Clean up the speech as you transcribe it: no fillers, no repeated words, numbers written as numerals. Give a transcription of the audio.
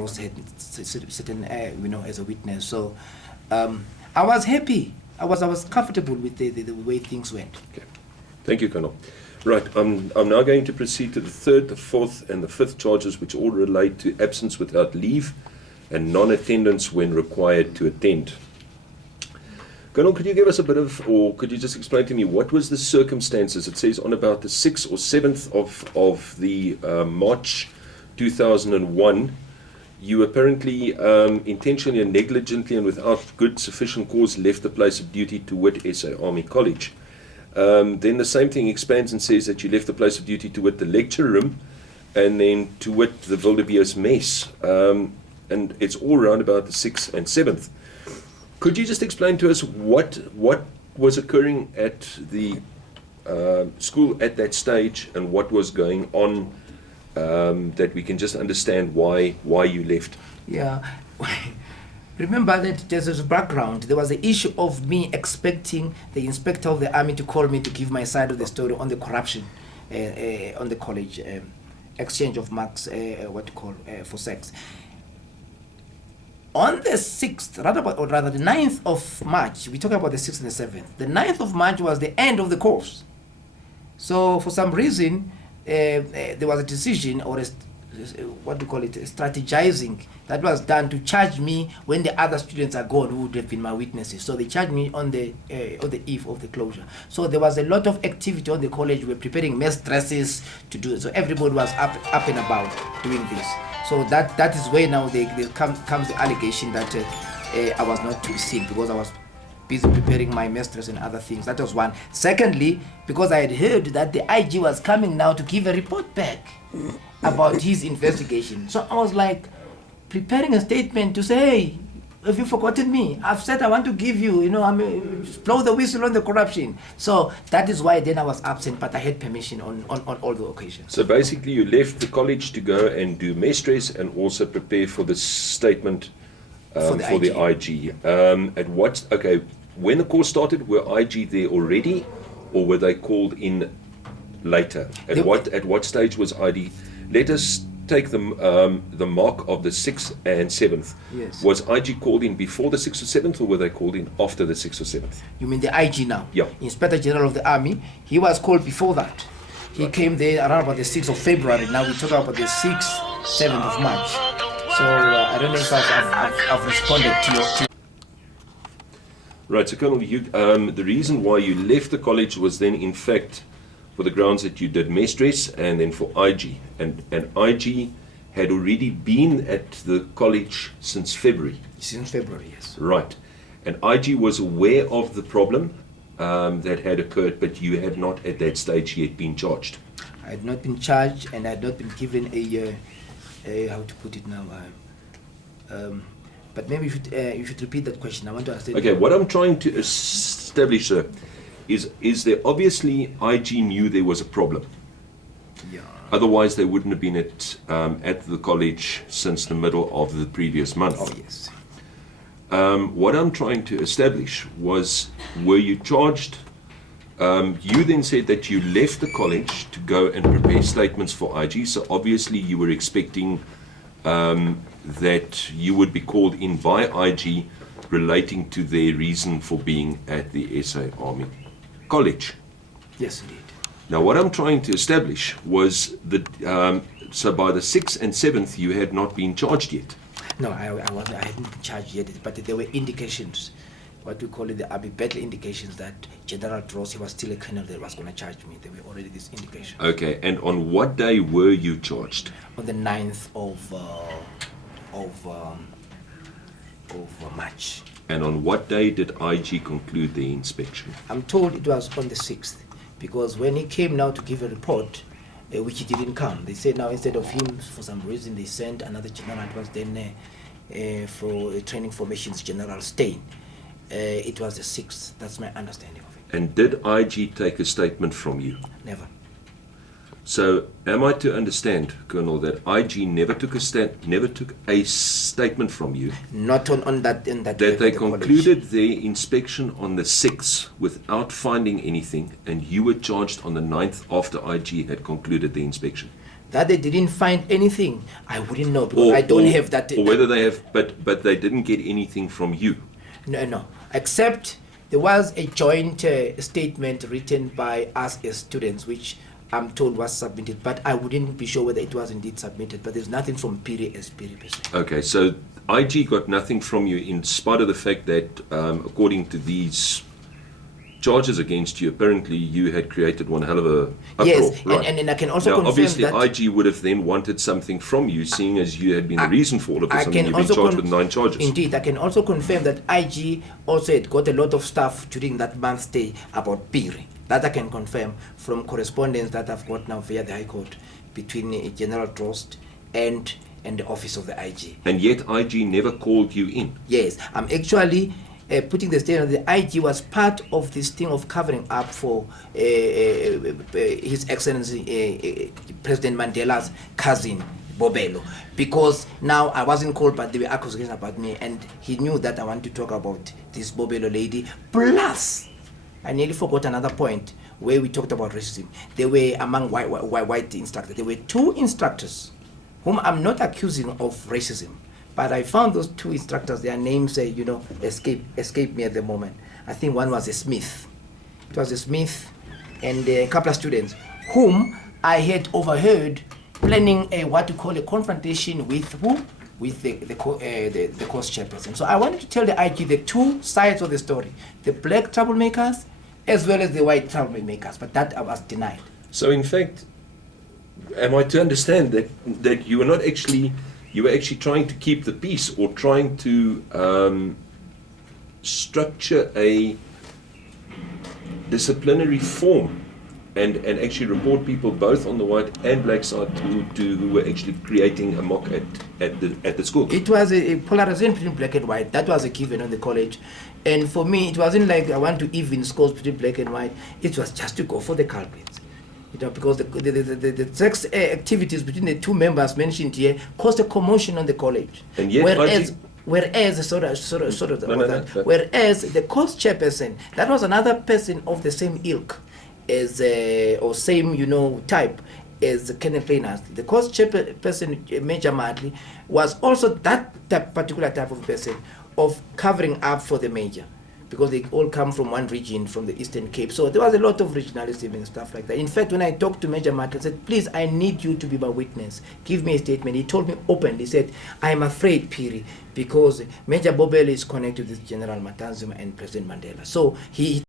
had certain, as a witness. So I was happy. I was comfortable with the way things went. Okay. Thank you, Colonel. Right, I'm now going to proceed to the third, the fourth, and the fifth charges, which all relate to absence without leave and non-attendance when required to attend. Colonel, could you give us a bit of, or could you just explain to me what was the circumstances? It says on about the 6th or 7th of the March 2001, you apparently intentionally and negligently and without good sufficient cause left the place of duty to wit SA Army College. Then the same thing expands and says that you left the place of duty to wit the lecture room and then to wit the Wildebeest mess. And it's all around about the 6th and 7th. Could you just explain to us what was occurring at the school at that stage and what was going on, that we can just understand why you left? Yeah. Remember that there's a background. There was the issue of me expecting the inspector of the army to call me to give my side of the story on the corruption on the college, exchange of marks, for sex. On the 6th, rather the 9th of March, we talk about the 6th and the 7th. The 9th of March was the end of the course. So for some reason, there was a decision or strategizing that was done to charge me when the other students are gone who would have been my witnesses. So they charged me on the eve of the closure. So there was a lot of activity on the college. We were preparing mess dresses to do it. So everybody was up and about doing this. So that is where now comes the allegation that I was not to be seen because I was busy preparing my mess dress and other things. That was one. Secondly, because I had heard that the IG was coming now to give a report back about his investigation. So I was like preparing a statement to say, hey, have you forgotten me? I've said I want to give you, blow the whistle on the corruption. So that is why then I was absent, but I had permission on all the occasions. So basically you left the college to go and do mess dress and also prepare for the statement for the IG. When the course started, were IG there already or were they called in later? At what stage was IG? Let us take the mark of the 6th and 7th. Yes. Was IG called in before the 6th or 7th or were they called in after the 6th or 7th? You mean the IG now? Yeah. Inspector General of the Army. He was called before that. He came there around about the 6th of February. Now we talk about the 6th, 7th of March. So I don't know if I've responded to your... Right, so Colonel, the reason why you left the college was then in fact for the grounds that you did mess dress and then for IG. And IG had already been at the college since February. Since February, yes. Right. And IG was aware of the problem that had occurred, but you had not at that stage yet been charged. I had not been charged and I had not been given how to put it now, but maybe you should repeat that question. I want to understand. Okay, what I'm trying to establish, sir, is there obviously IG knew there was a problem. Yeah. Otherwise, they wouldn't have been at the college since the middle of the previous month. Oh, yes. What I'm trying to establish was, were you charged? You then said that you left the college to go and prepare statements for IG, so obviously you were expecting that you would be called in by IG relating to their reason for being at the SA Army College. Yes, indeed. Now, what I'm trying to establish was that, so by the 6th and 7th, you had not been charged yet. No, I hadn't been charged yet, but there were indications, what we call it, the Abbey battle indications that General Dross, he was still a colonel that was going to charge me. There were already these indications. Okay, and on what day were you charged? On the 9th of March. And on what day did IG conclude the inspection? I'm told it was on the 6th, because when he came now to give a report, which he didn't come, they said now instead of him, for some reason, they sent another general. It was then for training formations, General Stein. It was the 6th. That's my understanding of it. And did IG take a statement from you? Never. So, am I to understand, Colonel, that IG never took a statement from you? Not on that. In that. That they concluded their inspection on the 6th without finding anything, and you were charged on the 9th after IG had concluded the inspection. That they didn't find anything, I wouldn't know, because I don't have that. Or whether they have, but they didn't get anything from you. No. Except there was a joint statement written by us as students, which I'm told was submitted, but I wouldn't be sure whether it was indeed submitted. But there's nothing from Phiri as Phiri per se. Okay, so IG got nothing from you, in spite of the fact that, according to these charges against you, apparently you had created one hell of a uproar. Yes, right. and I can also now, confirm obviously, that IG would have then wanted something from you, seeing as you had been the reason for all of this, and can you've been also charged with 9 charges. Indeed, I can also confirm that IG also had got a lot of stuff during that month's stay about Phiri. That I can confirm from correspondence that I've got now via the High Court between General Drost and the office of the IG. And yet IG never called you in. Yes, I'm actually putting the statement. The IG was part of this thing of covering up for His Excellency President Mandela's cousin, Bobelo, because now I wasn't called, but there were accusations about me, and he knew that I wanted to talk about this Bobelo lady. Plus, I nearly forgot another point where we talked about racism. They were among white instructors. There were 2 instructors whom I'm not accusing of racism, but I found those 2 instructors, their names escape me at the moment. I think one was a Smith. It was a Smith and a couple of students whom I had overheard planning what to call a confrontation with who? With the course chairperson. So I wanted to tell the IG the 2 sides of the story, the black troublemakers as well as the white troublemakers, but that I was denied. So in fact, am I to understand that you were not actually, you were actually trying to keep the peace, or trying to structure a disciplinary form and actually report people both on the white and black side who were actually creating a mock at the school? It was a polarization between black and white. That was a given on the college. And for me, it wasn't like I want to even scores between black and white. It was just to go for the culprits. Because the sex activities between the 2 members mentioned here caused a commotion on the college. And yet, whereas the course chairperson, that was another person of the same ilk as or same type as Kenneth Reynolds. The course chairperson, Major Madley, was also that particular type of person of covering up for the major, because they all come from one region, from the Eastern Cape. So there was a lot of regionalism and stuff like that. In fact, when I talked to Major Madley, I said, please, I need you to be my witness. Give me a statement. He told me openly, he said, I am afraid, Phiri, because Major Bobelo is connected with General Matanzima and President Mandela. So he